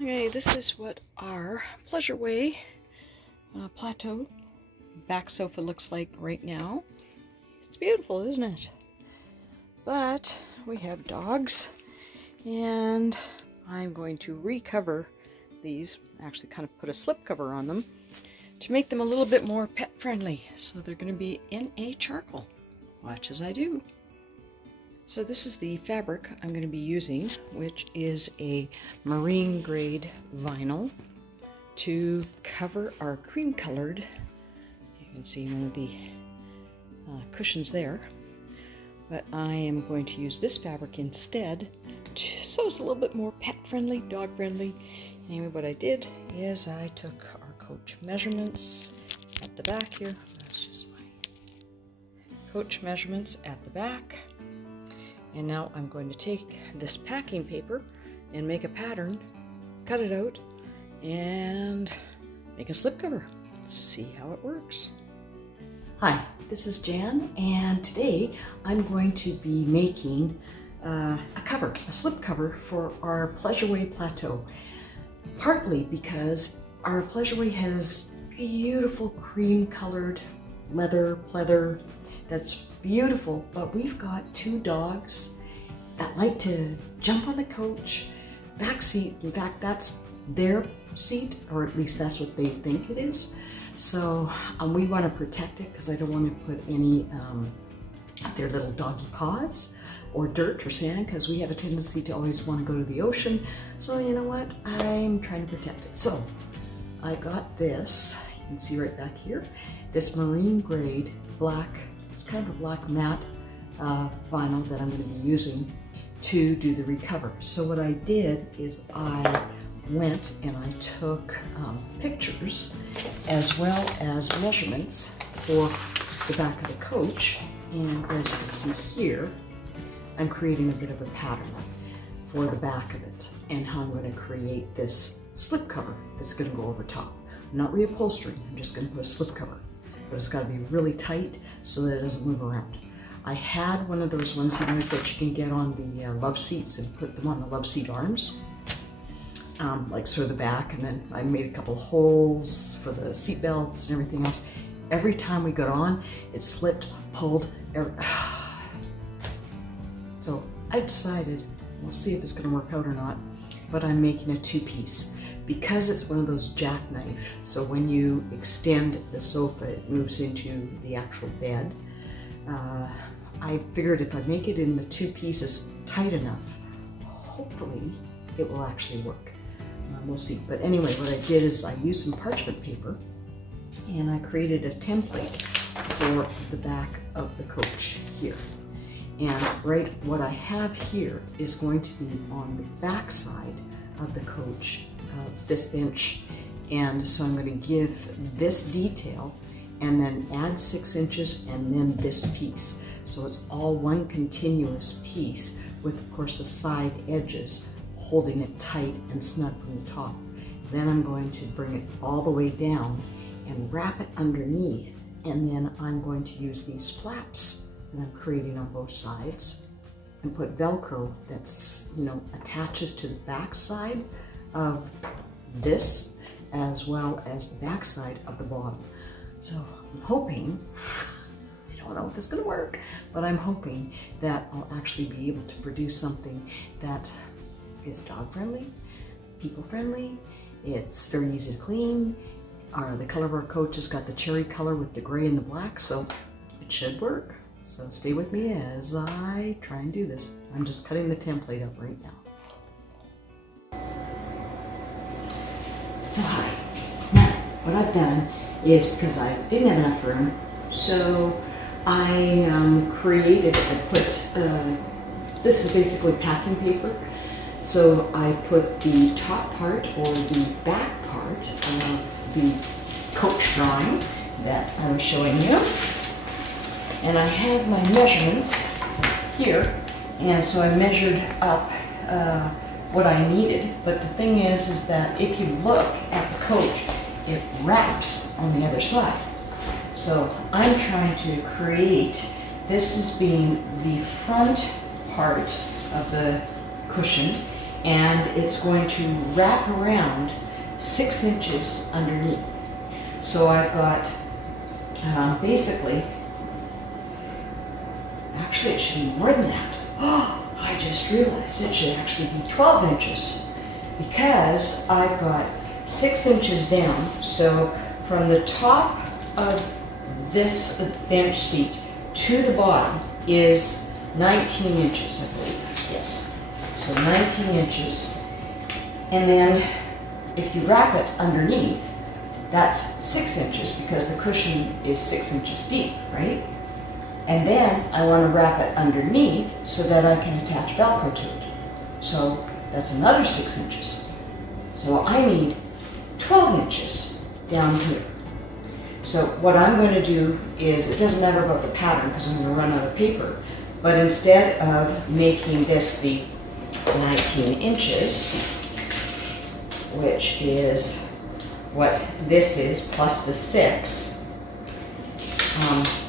Okay, this is what our PleasureWay Plateau back sofa looks like right now. It's beautiful, isn't it? But we have dogs, and I'm going to recover these, actually kind of put a slipcover on them to make them a little bit more pet friendly. So they're going to be in a charcoal. Watch as I do. So this is the fabric I'm going to be using, which is a marine grade vinyl to cover our cream colored, you can see one of the cushions there, but I am going to use this fabric instead so it's a little bit more pet friendly, dog friendly. Anyway, what I did is I took our coach measurements at the back here. That's just my coach measurements at the back. And now I'm going to take this packing paper and make a pattern, cut it out, and make a slipcover. Let's see how it works. Hi, this is Jan, and today I'm going to be making a slipcover for our PleasureWay Plateau. Partly because our PleasureWay has beautiful cream colored leather pleather. That's beautiful, but we've got two dogs that like to jump on the coach, back seat. In fact, that's their seat, or at least that's what they think it is. So we want to protect it because I don't want to put any their little doggy paws or dirt or sand, because we have a tendency to always want to go to the ocean. So you know what? I'm trying to protect it. So I got this, you can see right back here, this marine grade black, it's kind of a black matte vinyl that I'm going to be using to do the recover. So what I did is I went and I took pictures as well as measurements for the back of the coach, and as you can see here, I'm creating a bit of a pattern for the back of it and how I'm going to create this slipcover that's going to go over top. I'm not reupholstering, I'm just going to put a slipcover, but it's got to be really tight so that it doesn't move around. I had one of those ones, you know, that you can get on the love seats and put them on the love seat arms, like sort of the back, and then I made a couple of holes for the seat belts and everything else. Every time we got on, it slipped, pulled, so I decided, we'll see if it's going to work out or not, but I'm making a two-piece because it's one of those jackknife. So when you extend the sofa, it moves into the actual bed. I figured if I make it in the two pieces tight enough, hopefully it will actually work. We'll see. But anyway, what I did is I used some parchment paper and I created a template for the back of the coach here. And right, what I have here is going to be on the back side of the coach, this bench. And so I'm going to give this detail and then add 6 inches and then this piece. So it's all one continuous piece with, of course, the side edges holding it tight and snug from the top. Then I'm going to bring it all the way down and wrap it underneath. And then I'm going to use these flaps that I'm creating on both sides and put Velcro that's, you know, attaches to the back side of this as well as the back side of the bottom. So I'm hoping, I don't know if it's going to work, but I'm hoping that I'll actually be able to produce something that is dog friendly, people friendly. It's very easy to clean. The color of our coach has got the cherry color with the gray and the black, so it should work. So stay with me as I try and do this. I'm just cutting the template up right now. So hi, now what I've done is, because I didn't have enough room, so I this is basically packing paper. So I put the top part or the back part of the coach drawing that I was showing you. And I have my measurements here, and so I measured up what I needed. But the thing is that if you look at the coach, it wraps on the other side. So I'm trying to create, this as being the front part of the cushion, and it's going to wrap around 6 inches underneath. So I've got basically, actually it should be more than that. Oh, I just realized it should actually be 12 inches because I've got 6 inches down. So from the top of this bench seat to the bottom is 19 inches, I believe. Yes, so 19 inches. And then if you wrap it underneath, that's 6 inches because the cushion is 6 inches deep, right? And then I want to wrap it underneath so that I can attach Velcro to it. So that's another 6 inches. So I need 12 inches down here. So what I'm going to do is, it doesn't matter about the pattern because I'm going to run out of paper, but instead of making this the 19 inches, which is what this is plus the 6,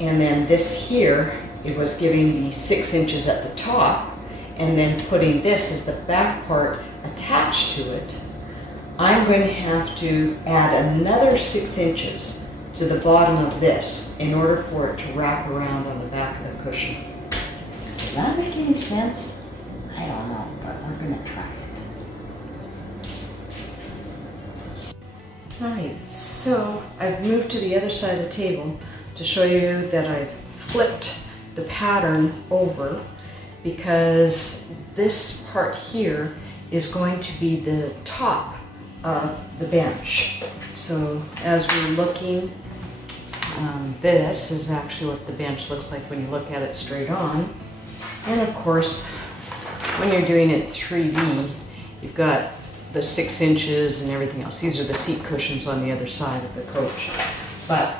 and then this here, it was giving the 6 inches at the top, and then putting this as the back part attached to it, I'm going to have to add another 6 inches to the bottom of this in order for it to wrap around on the back of the cushion. Does that make any sense? I don't know, but we're going to try it. Alright, so I've moved to the other side of the table to show you that I've flipped the pattern over because this part here is going to be the top of the bench. So as we're looking, this is actually what the bench looks like when you look at it straight on. And of course, when you're doing it 3D, you've got the 6 inches and everything else. These are the seat cushions on the other side of the coach. But,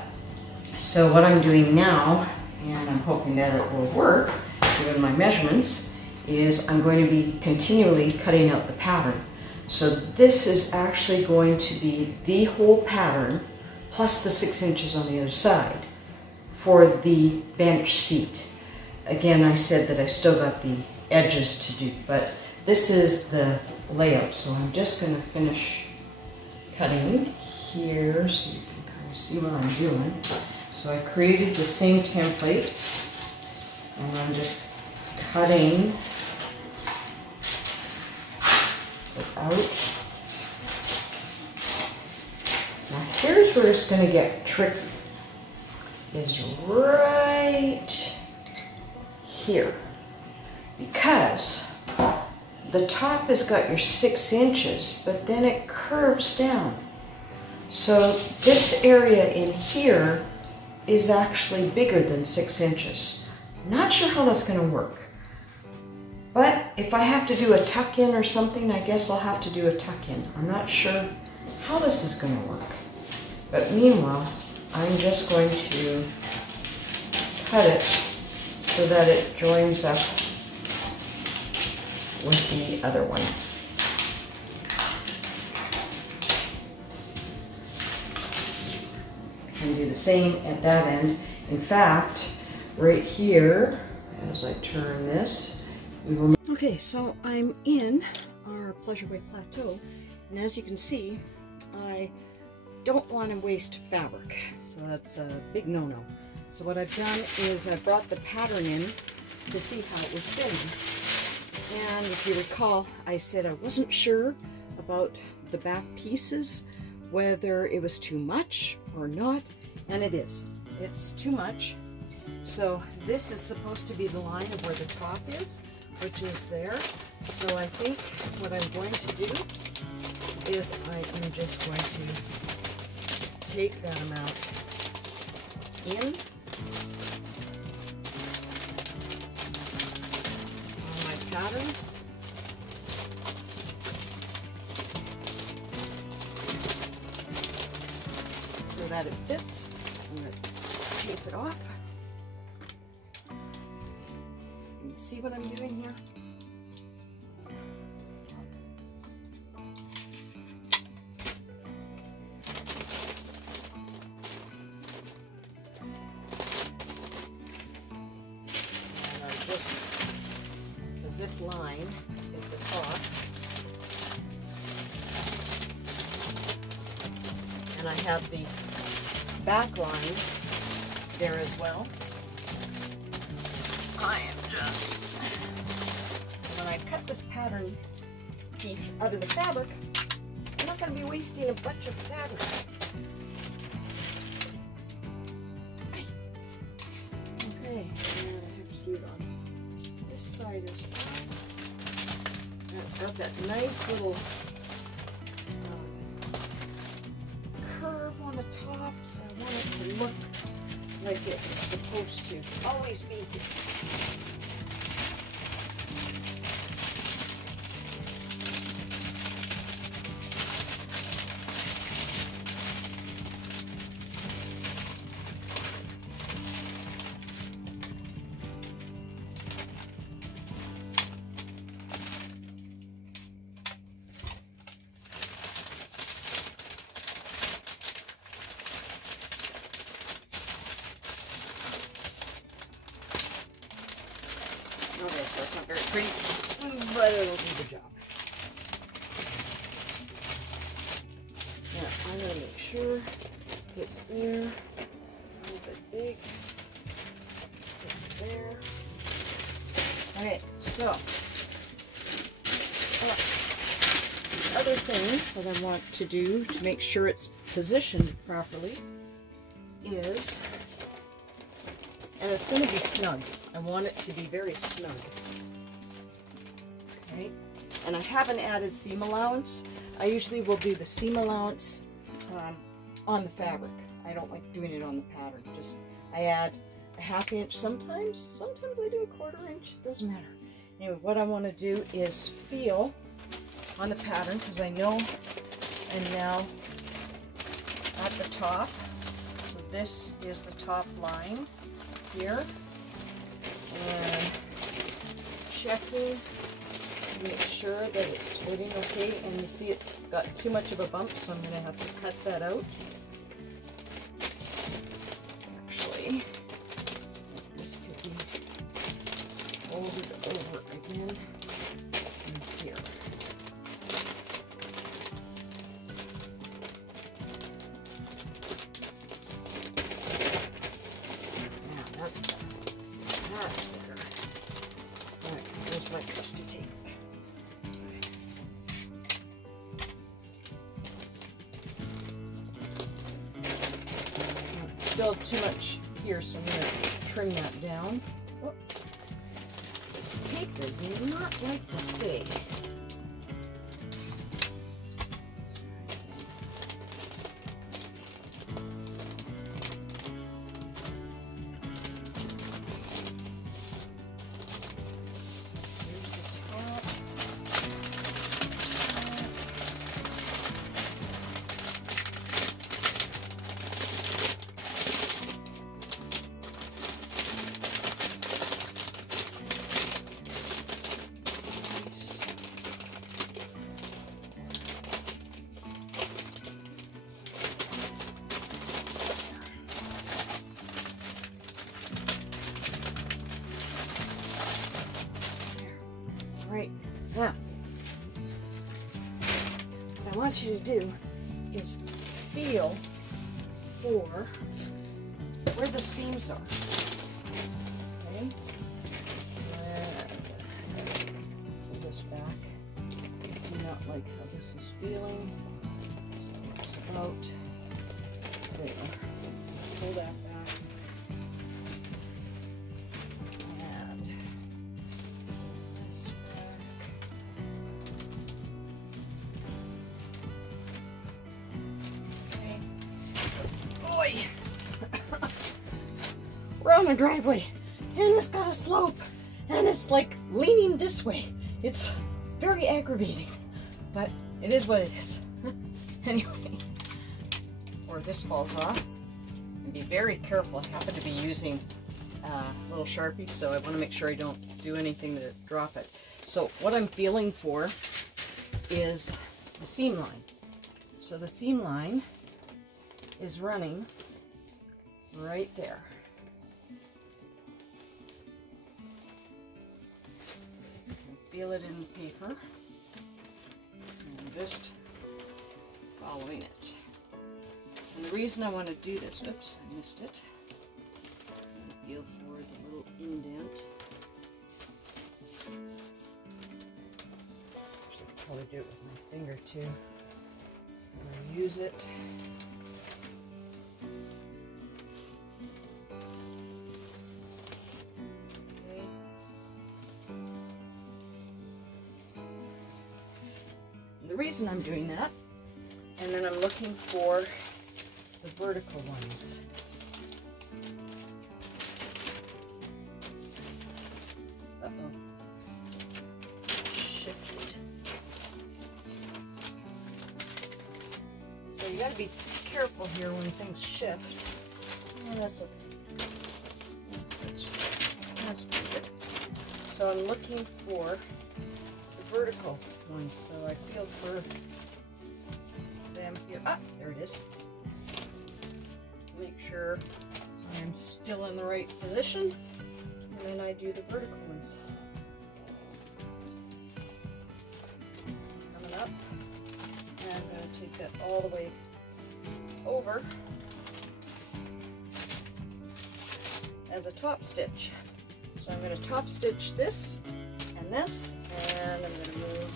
so what I'm doing now, and I'm hoping that it will work, given my measurements, is I'm going to be continually cutting out the pattern. So this is actually going to be the whole pattern plus the 6 inches on the other side for the bench seat. Again, I said that I still got the edges to do, but this is the layout. So I'm just going to finish cutting here so you can kind of see what I'm doing. So I created the same template and I'm just cutting it out. Now here's where it's going to get tricky, is right here, because the top has got your 6 inches, but then it curves down. So this area in here is actually bigger than 6 inches. Not sure how that's going to work. But if I have to do a tuck-in or something, I guess I'll have to do a tuck-in. I'm not sure how this is going to work. But meanwhile, I'm just going to cut it so that it joins up with the other one. And do the same at that end. In fact, right here, as I turn this, we will... Okay, so I'm in our PleasureWay Plateau, and as you can see, I don't want to waste fabric, so that's a big no-no. So what I've done is I brought the pattern in to see how it was fitting. And if you recall, I said I wasn't sure about the back pieces, whether it was too much or not, and it is. It's too much. So this is supposed to be the line of where the top is, which is there. So I think what I'm going to do is I am just going to take that amount in on my pattern. So that it fits. I'm going to tape it off. Can you see what I'm doing here? Because this line is the top, And I have the back line there as well. I am just, so when I cut this pattern piece out of the fabric, I'm not going to be wasting a bunch of fabric. Okay, and I have to do it on this side as well. And it's got that nice little curve on the top, so I want it to look like it's supposed to always be. Okay, so it's not very pretty, but it'll do the job. Now, I'm going to make sure it's there. It's a little bit big. It's there. Okay, so the other thing that I want to do to make sure it's positioned properly is, and it's going to be snug. I want it to be very snug. Okay, and I haven't added seam allowance. I usually will do the seam allowance on the fabric. I don't like doing it on the pattern. Just I add a 1/2 inch sometimes. Sometimes I do a 1/4 inch. It doesn't matter. Anyway, what I want to do is feel on the pattern, because I know I'm now at the top. So this is the top line here. And checking to make sure that it's fitting okay. And you see it's got too much of a bump, so I'm going to have to cut that out. Actually, this could be folded over again in here. Now that's better. That's better. Alright, there's my trusty tape. Still too much here, so I'm going to trim that down. Oh, this tape does not like to stay. Right, now, what I want you to do is feel for where the seams are. Okay? Pull this back. I do not like how this is feeling. So it's about there. Pull that back. We're on a driveway and it's got a slope and it's like leaning this way. It's very aggravating, but it is what it is. Anyway, or this falls off. And be very careful. I happen to be using a little Sharpie, so I want to make sure I don't do anything to drop it. So what I'm feeling for is the seam line. So the seam line is running right there. Feel it in the paper. And just following it. And the reason I want to do this, oops, I missed it. Feel for the little indent. Actually, I could probably do it with my finger too. I'm going to use it. Okay. And the reason I'm doing that, and then I'm looking for the vertical ones. Uh-oh. Shifted. So you gotta be careful here when things shift. Oh, that's okay. That's good. So I'm looking for the vertical ones. So I feel for them here. Ah, there it is. Make sure I'm still in the right position, and then I do the vertical ones. Coming up, and I'm going to take that all the way over as a top stitch. So I'm going to top stitch this and this, and I'm going to move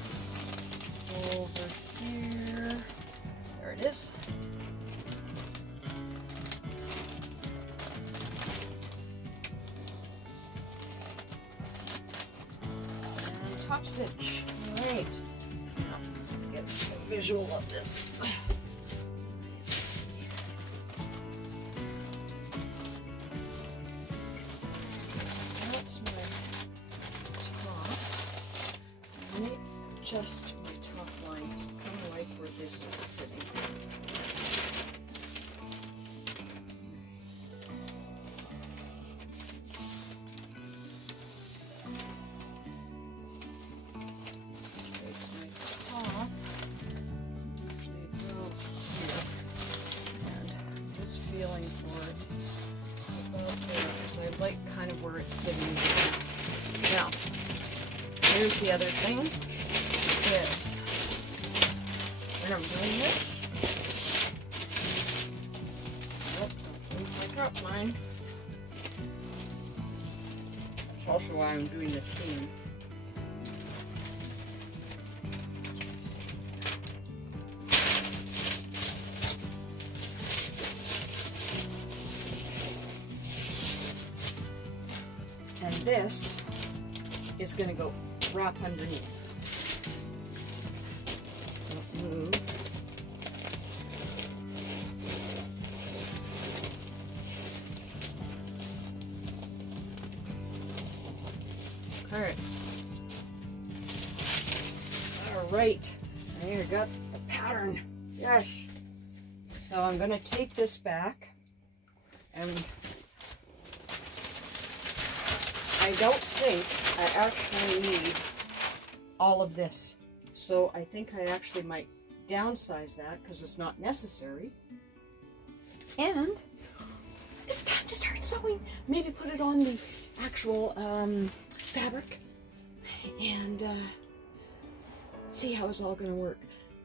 over here. There it is. And top stitch. All right. Now, get a visual of this. Let's see. That's my top. Let me adjust my top line. I kind of like where this is sitting. For it about there, because I like kind of where it's sitting. Now, here's the other thing is when I'm doing it. Nope, don't lose my top line. That's also why I'm doing the team. And this is going to go wrap underneath. Don't move. Okay. All right. I here got the pattern. Yes. So I'm going to take this back, and I don't think I actually need all of this. So I think I actually might downsize that because it's not necessary. And it's time to start sewing. Maybe put it on the actual fabric and see how it's all going to work.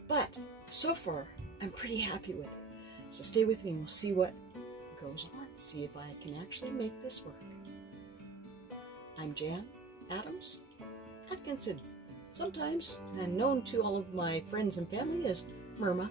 But so far, I'm pretty happy with it. So stay with me and we'll see what goes on. See if I can actually make this work. I'm Jan Adams Atkinson, sometimes and known to all of my friends and family as Myrma.